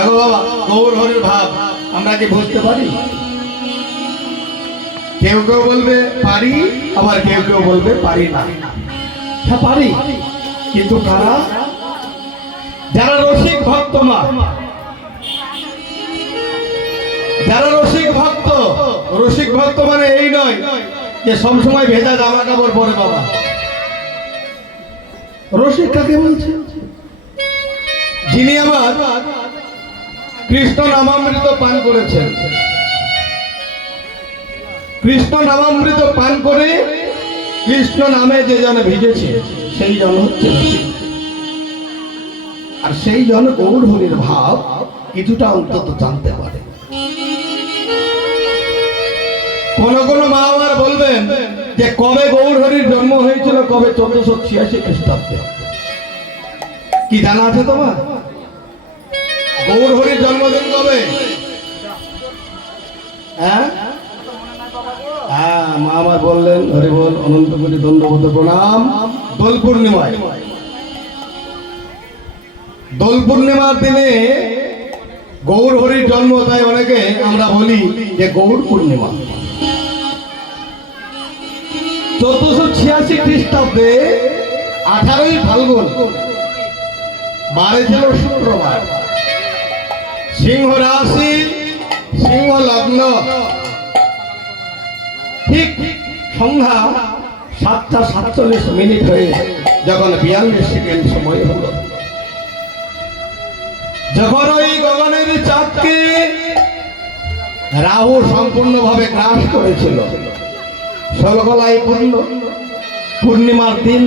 আগো বাবা, গৌর হরির ভাব আমরা কি বুঝতে পারি? কেউ কেউ বলবে পারি, আবার কেউ কেউ বলবে পারি না। হ্যাঁ পারি, কিন্তু কারা? যারা রসিক ভক্ত মা, যারা রসিক ভক্ত। রসিক ভক্ত মানে এই নয় যে সবসময় ভেজা জামা কাপড় পরে বাবা। রসিক কাকে বলছে? যিনি আমার কৃষ্ণ নামামৃত পান করেছেন, কৃষ্ণ নামামৃত পান করে কৃষ্ণ নামে যে জন ভিজেছে সেই জন হচ্ছে রসিক। আর সেই জন গৌর হরির ভাব কিছুটা অন্তত জানতে পারে। কোন কোন মা আমার বলবেন যে কবে গৌর হরির জন্ম হয়েছিল, কবে 1486 খ্রিস্টাব্দে। কি জানা আছে তোমার? গৌর হরির জন্মদিন কবে? হ্যাঁ হ্যাঁ, মা আমার বললেন হরি বল, অনন্ত কোটি দণ্ডবোধ প্রণাম। দোল পূর্ণিমায়, দোল পূর্ণিমার দিনে গৌর হরির জন্ম, তাই অনেকে আমরা বলি যে গৌর পূর্ণিমা। 1486 খ্রিস্টাব্দে 18ই ফাল্গুন, বারে ছিল শুক্রবার, সিংহ রাশি, সিংহ লগ্ন। ঠিক সন্ধ্যা 7টা 47 মিনিট হয়ে যখন 42 সেকেন্ড সময় হলো, যখন ওই গগনের চাঁদকে রাহু সম্পূর্ণভাবে গ্রাস করেছিল। ষোলকলাই পূর্ণিমার দিন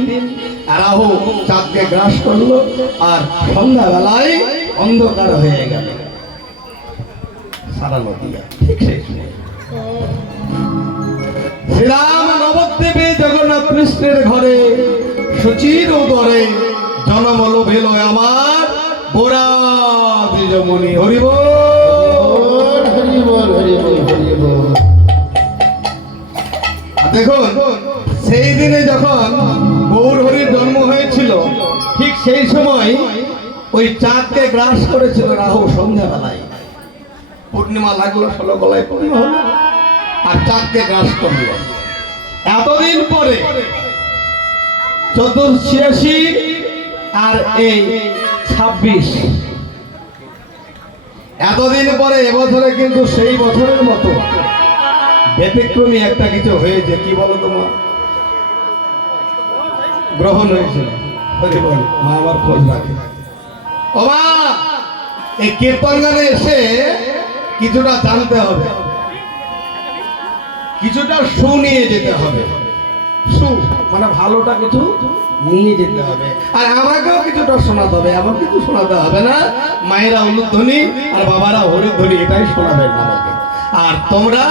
রাহু চাঁদকে গ্রাস করলো, আর সন্ধ্যাবেলায় অন্ধকার হয়ে গেল সারা নদিয়া। ঠিক সেই সময় শ্রীরাম নবদ্বীপে জগন্নাথ কৃষ্ণের ঘরে সুচির উদরে জন্ম লোভেল আমার গোরা দ্বিজমণি। হরিব হরিব হরিব হরিব। দেখুন, সেই দিনে যখন গৌর হরির জন্ম হয়েছিল, ঠিক সেই সময় ওই চাঁদকে গ্রাস করেছিল রাহু সন্ধ্যাবেলায়। পূর্ণিমা লাগলো, 16 গলায় পূর্ণিমা হলো, আর চাঁদকে গ্রাস করল। এতদিন পরে 1486 আর এই 26, এতদিন পরে এবছরে কিন্তু সেই বছরের মতো ব্যতিক্রমী একটা কিছু হয়েছে। কি বলো তোমার? গ্রহণ হয়েছিল। মা আমার খোঁজ রাখে। ও মা, এই কীর্তন গানে এসে কিছুটা জানতে হবে, কিছুটা সু নিয়ে যেতে হবে। সু মানে ভালোটা কিছু নিয়ে যেতে হবে, আর আমাকেও কিছুটা শোনাতে হবে। এমন কিছু শোনাতে হবে না মায়েরা অনুধ্বনি আর বাবারা হরিধ্বনি, এটাই শোনাবেন আমাকে। আর তোমরা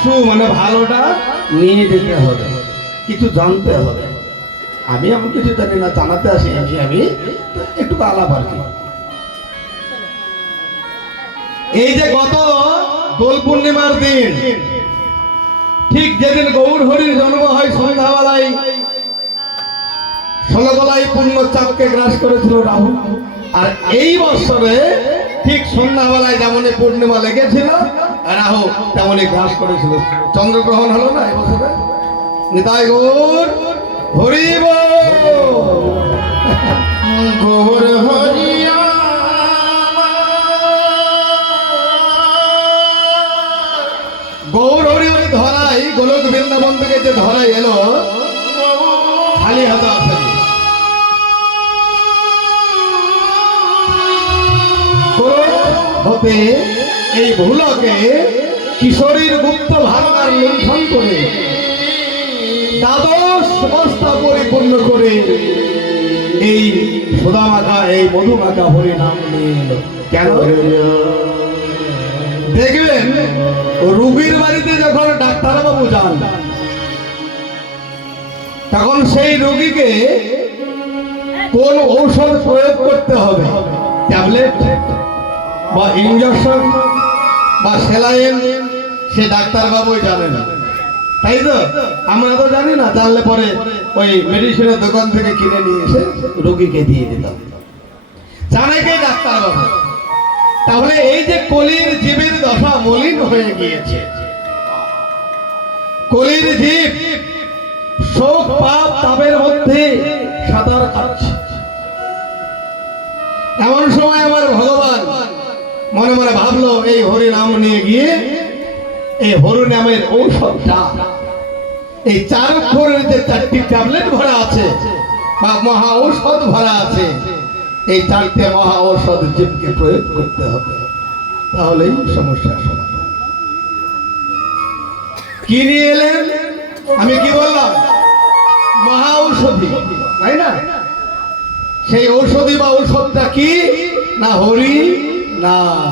সু মানে ভালোটা নিয়ে যেতে হবে, কিছু জানতে হবে। আমি এমন কিছু জানি না, জানাতে আসি আমি একটু আলাপ আর কি। এই যে গত দোল পূর্ণিমার দিন, ঠিক যেদিন গৌর হরির জন্ম হয়, সন্ধ্যাবেলায় 16 গলায় পূর্ণ চাঁদকে গ্রাস করেছিল রাহু। আর এই বছরে ঠিক সন্ধ্যাবেলায় যেমন পূর্ণিমা লেগেছিল, রাহু তেমনই গ্রাস করেছিল। চন্দ্রগ্রহণ হলো না এবছরে। নিতাই গৌর হরিব গৌর হরিয়া। গৌর হরি ওই ধরাই, গোলক বৃন্দাবন থেকে যে ধরাই এলো, খালি হাতে আসেনি। হতে এই ভুলকে কিশোরীর গুপ্ত ভাবনার লুণ্ঠন করে দ্বাদশ অবস্থা পরিপূর্ণ করে এই সুধা মাখা, এই মধু মাখা হরি নাম নিয়ে এলো। কেন? দেখবেন রোগীর বাড়িতে যখন ডাক্তারবাবু যান, তখন সেই রোগীকে কোন ঔষধ প্রয়োগ করতে হবে, ট্যাবলেট বা ইনজেকশন বা স্যালাইন, সে ডাক্তারবাবুই জানে না, তাই তো? আমরা তো জানি না, জানলে পরে ওই মেডিসিনের দোকান থেকে কিনে নিয়ে এসে রোগীকে দিয়ে দিতাম। জানে কে? ডাক্তারবাবু। তাহলে এই যে কলির জীবের দশা মলিন হয়ে গিয়েছে, কলির জীব শোক পাপ তাপের মধ্যে সাঁতার কাটছে, এমন সময় আমার ভগবান মনে মনে ভাবলো এই হরি নাম নিয়ে গিয়ে এই হরি নামের ঔষধটা, এই চার অক্ষরের যে 4টি ট্যাবলেট ভরা আছে বা মহা ঔষধ ভরা আছে, এই 4টে মহা ঔষধ জীবকে প্রয়োগ করতে হবে, তাহলেই সমস্যার সমাধান। কি নিয়ে এলেন? আমি কি বললাম? মহা ঔষধি, তাই না? সেই ঔষধি বা ঔষধটা কি না? হরি নাম।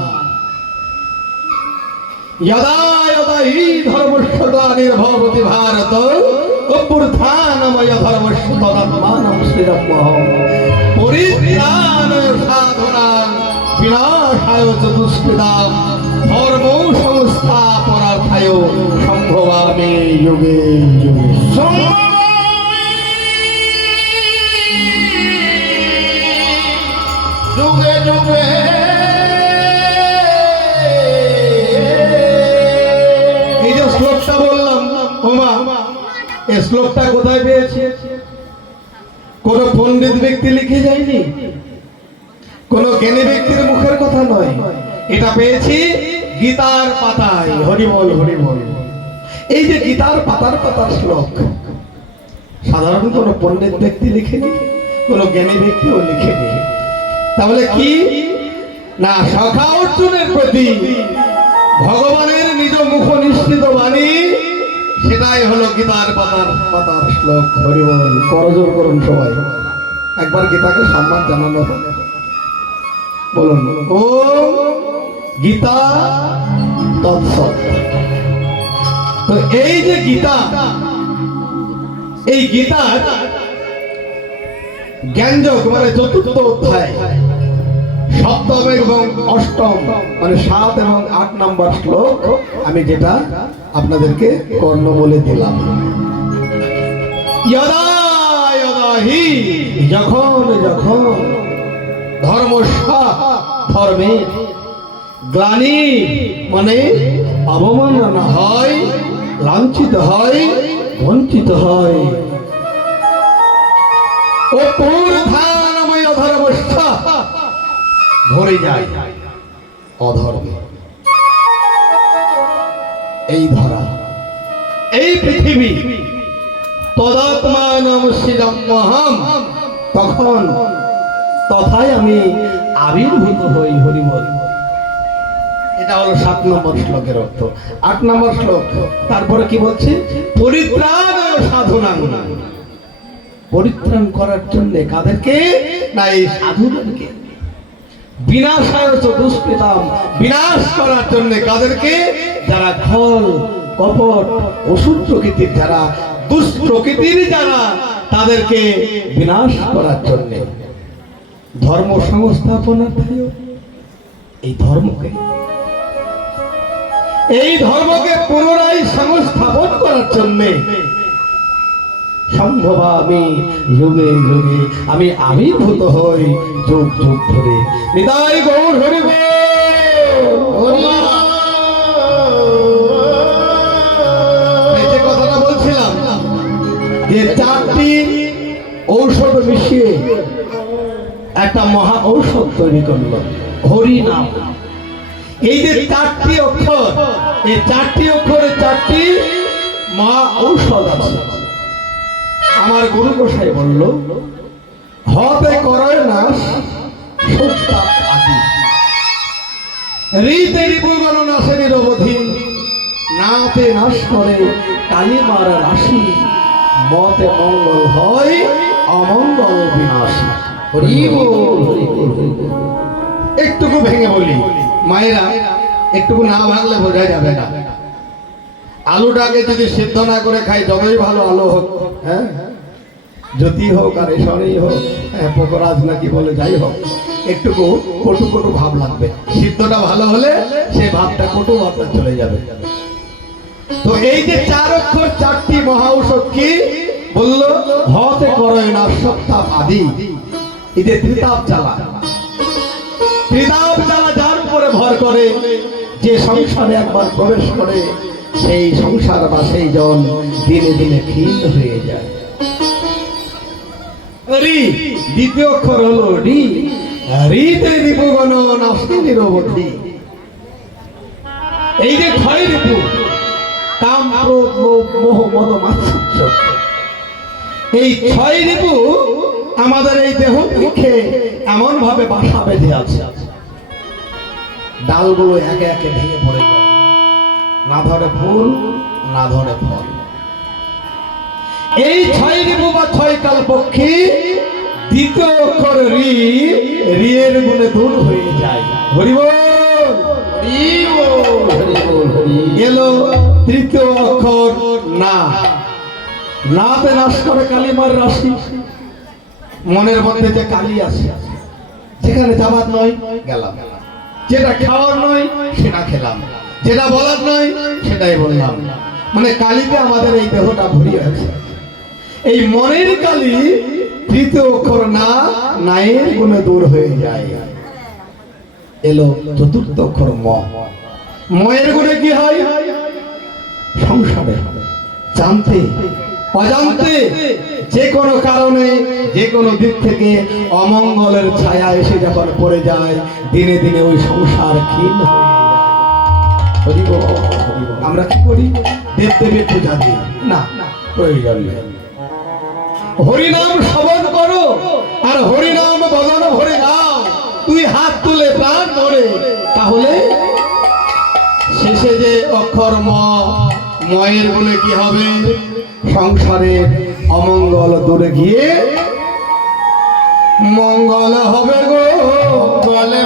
यदा यदा हि धर्मस्य ग्लानिर्भवति भारत अभ्युत्थानमय धर्मस्य तदात्मानं श्रीरामः परित्राणाय साधूनां विनाशाय च दुष्कृतां धर्म संस्थापनार्थाय सम्भवामि युगे युगे। जुगे जुगे শ্লোকটা বললাম, ওমা এই শ্লোকটা কোথায় পেয়েছি? কোন পণ্ডিত ব্যক্তি লিখে যায়নি, কোন জ্ঞানী ব্যক্তির মুখের কথা নয়, এটা পেয়েছি গীতার পাতায়। হরি বল হরি বল। এই যে গীতার পাতার পাতার শ্লোক, সাধারণ কোন পণ্ডিত ব্যক্তি লিখেনি, কোন জ্ঞানী ব্যক্তিও লিখেনি। তাহলে কি না, সখা অর্জুনের প্রতি ভগবানের নিজ মুখ নিঃসৃত বাণী, সেটাই হলো গীতার পাতার পাতার শ্লোক। হরি বল। করজোর করুন সবাই, একবার গীতাকে সম্মান জানানো হবে। বলুন ও গীতা তৎসৎ। তো এই যে গীতা, এই গীতা জ্ঞানযোগ মানে 4র্থ অধ্যায়, 7ম এবং 8ম মানে 7 এবং 8 নম্বর শ্লোক, আমি যেটা আপনাদেরকে কর্ণ বলে দিলাম। यदा यदा हि, যখন যখন ধর্মস্য ধর্মের গ্লানি মানে অবমাননা হয়, লাঞ্ছিত হয়, বঞ্চিত হয়, অভ্যুত্থানময় ধর্মস্য ভরে যায় অধর্মে। এই ধরা, এই পৃথিবী, তদাত্মানম শ্রীরামহম, তখন তথায় আমি আবির্ভূত হই। হরি বল। এটা হলো 7 নম্বর শ্লোকের অর্থ। 8 নম্বর শ্লোক তারপরে কি বলছে? পরিত্রাণ সাধনাং, পরিত্রাণ করার জন্য কাদেরকে না? এই সাধুদেরকে। বিনাশায় চ দুষ্কৃতাম, বিনাশ করার জন্য কাদেরকে? যারা খল কপট অসুর প্রকৃতির, যারা দুষ্প্রকৃতির, যারা তাদেরকে বিনাশ করার জন্য। ধর্ম সংস্থাপনার্থে এই ধর্মকে পুনরায় সংস্থাপন করার জন্য সম্ভবামি যুগে যুগে, আমি আবির্ভূত হই যুগ যুগ ধরে। নিতাই গৌর হরি বল। এই যে কথাটা বলছিলাম যে 4টি ঔষধ মিশিয়ে একটা মহা ঔষধ তৈরি করলো, হরি নাম। এই যে 4টি অক্ষর, এই 4টি অক্ষরে 4টি মহা ঔষধ আছে। আমার গুরু গোসাই বলল, হতে করয় নাশ সত্তাপ আদি, রীতে রিপুগণ নাশে নিরবধি, নাতে নাশ করে কালিমার রাশি, মতে মঙ্গল হয় অমঙ্গল বিনাশী। একটুকু ভেঙে বলি মায়েরা, একটুকু না ভাঙলে বোঝা যাবে না। আলুটাকে যদি সিদ্ধ না করে খাই, যতই ভালো আলু হোক, হ্যাঁ জ্যোতি হোক আর এসবই হোক, পোকরাজ নাকি বলে, যাই হোক, একটুকু কটু কটু ভাব লাগবে। সিদ্ধটা ভালো হলে সেই ভাবটা কটু ভাবটা চলে যাবে। তো এই যে 4 অক্ষর 4টি মহা ঔষধ কি বললো? হতে করয় না সত্তাপ আদি। এই যে ত্রিতাপ জ্বালা, ত্রিতাপ জ্বালা যার উপরে করে, যে সংসারে একবার প্রবেশ করে সেই সংসার বা সেই জন দিনে দিনে ক্ষীণ হয়ে যায়। রি, দ্বিতীয় অক্ষর হলো রি। রিতে রিপুগণ নাস্তি নিরবধি। এই যে ছয় রিপু, কাম, ক্রোধ, লোভ, মোহ, মদ, মাৎসর্য, এই ছয় রিপু আমাদের এই দেহ বৃক্ষে এমন ভাবে বাসা বেঁধে আছে, ডালগুলো একে একে ভেঙে পড়ে যায়, না ধরে ফুল না ধরে ফল। এই ছয় রিপু বা ছয় কাল পক্ষী দ্বিতীয় অক্ষর রি, রি এর গুণে দূর হয়ে যায়। হরি বল, হরি বল, হরি বল, হরি। এলো তৃতীয় অক্ষর না। নাতে নাশ করে কালিমার রাশি। মনের মধ্যে যে কালি আছে, যেখানে যাবার নয় গেলাম, যেটা খাওয়ার নয় সেটা খেলাম, যেটা বলার নয় সেটাই বললাম। মানে কালিতে আমাদের এই দেহটা ভরিয়ে আছে। এই মনের কালি তৃতীয় অক্ষর না, নায়ের গুণে দূর হয়ে যায়। এলো চতুর্থ অক্ষর ম। ময়ের গুণে কি হয়? সংসারে জানতে অজান্তে যে কোনো কারণে যে কোনো দিক থেকে অমঙ্গলের ছায়া এসে যখন পড়ে যায়, দিনে দিনে ওই সংসার ক্ষীণ হয়ে যায়। হরি বল, হরি বল। আমরা কি করি? দেবদেবীর পূজা দিই না, প্রয়োজন নেই। হরিনাম শ্রবণ করো আর হরিনাম বদন ভরে গাও, তুই হাত তুলে প্রাণ ধরে, তাহলে শেষে যে অক্ষর ম, ময়ের গুণে কি হবে? সংসারের অমঙ্গল দূরে গিয়ে মঙ্গল হবে গো, বলে